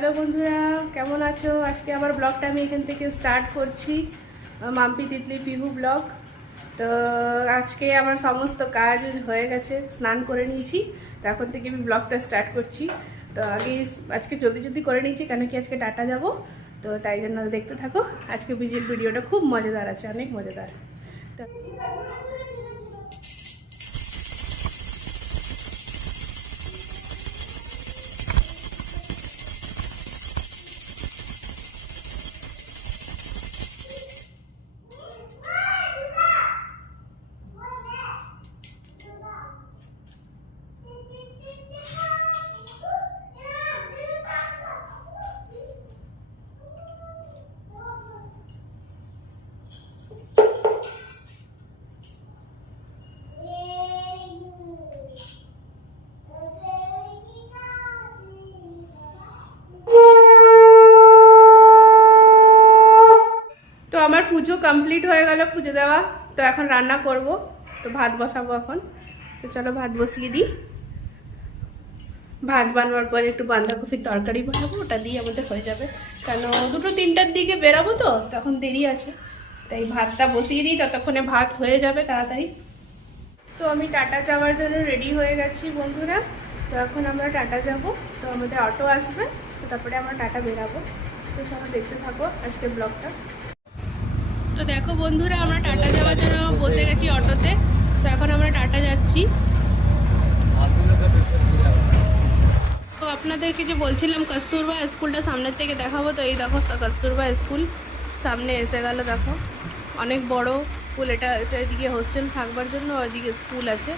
Hello বন্ধুরা, কেমন আছো? আজকে আমার ব্লগটা আমি এখান থেকে স্টার্ট করছি, মাম্পি তিতলি পিহু ব্লগ। তো আজকে আমার সমস্ত কাজ হয়ে গেছে, স্নান করে নিয়েছি। তো এখন থেকে আমি ব্লগটা স্টার্ট করছি। তো আজকে জলদি জলদি করে নিয়েছি, কেন কি আজকে টাটা যাব। তো তাই জন্য দেখতে থাকো। আজকে ভিডিওটা খুব মজাদার আছে, অনেক মজাদার। তো আমার পুজো কমপ্লিট হয়ে গেল, পুজো দেওয়া। তো এখন রান্না করব, তো ভাত বসাবো এখন। তো চলো ভাত বসিয়ে দিই। ভাত বানাবার পরে একটু বাঁধাকপির তরকারি বানাবো, ওটা দিয়ে আমাদের হয়ে যাবে। কেন 2-3টার দিকে বেরাবো, তো তখন দেরি আছে। তাই ভাতটা বসিয়ে দিই, ততক্ষণে ভাত হয়ে যাবে তাড়াতাড়ি। তো আমি টাটা যাওয়ার জন্য রেডি হয়ে গেছি বন্ধুরা। তো এখন আমরা টাটা যাব, তো আমাদের অটো আসবে, তো তারপরে আমরা টাটা বেরাবো। তো চলো দেখতে থাকো আজকের ব্লগটা। তো দেখো বন্ধুরা, আমরা টাটা যাওয়ার জন্য বসে গেছি অটোতে। তো এখন আমরা টাটা যাচ্ছি। তো আপনাদেরকে যে বলছিলাম কস্তুরবা স্কুলটা সামনের থেকে দেখাবো, তো এই দেখো কস্তুরবা স্কুল সামনে এসে গেল। দেখো অনেক বড় স্কুল এটা। এদিকে হোস্টেল থাকবার জন্য, ওইদিকে স্কুল আছে।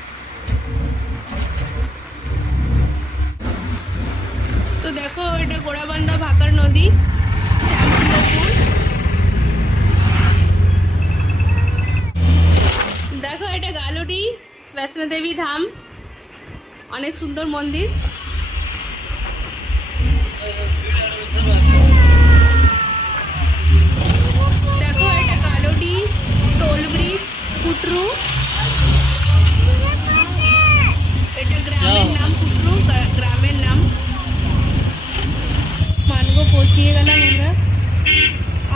তো দেখো এটা গোড়াবান্ধা ভাকার নদী, দেখো এটা গালুডি বৈষ্ণোদেবী ধাম, অনেক সুন্দর মন্দির। দেখো এটা গালুডি টোল ব্রিজ, কুটরু, এটা গ্রামের নাম কুটরু, গ্রামের নাম। মানগো পৌঁছিয়ে গেলাম আমরা,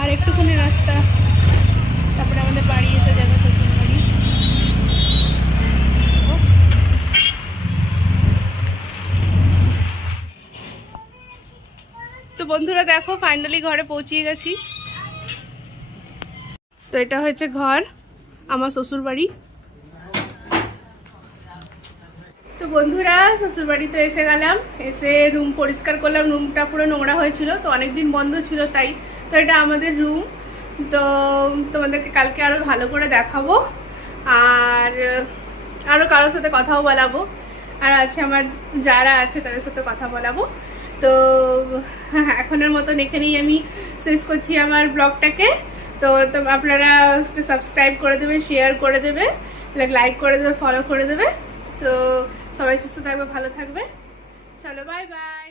আর একটুখানি রাস্তা, তারপরে আমাদের বাড়ি এসে যাবে, শ্বশুর বাড়ি। তো বন্ধুরা দেখো ফাইনালি ঘরে পৌঁছিয়ে গেছি। তো এটা হয়েছে ঘর, আমার শ্বশুর বাড়ি। তো বন্ধুরা শ্বশুর বাড়িতে এসে গেলাম, এসে রুম পরিষ্কার করলাম। রুমটা পুরো নোংরা হয়েছিল, তো অনেকদিন বন্ধ ছিল তাই। তো এটা আমাদের রুম। তো তোমাদেরকে কালকে আরও ভালো করে দেখাবো, আর আরও কারোর সাথে কথাও বলাবো, আর আছে আমার যারা আছে তাদের সাথে কথা বলাবো। তো এখনের মতন এখানেই আমি শেষ করছি আমার ব্লগটাকে। তো আপনারা সাবস্ক্রাইব করে দেবে, শেয়ার করে দেবে, লাইক করে দেবে, ফলো করে দেবে। তো সবাই সুস্থ থাকবে, ভালো থাকবে। চলো বাই বাই।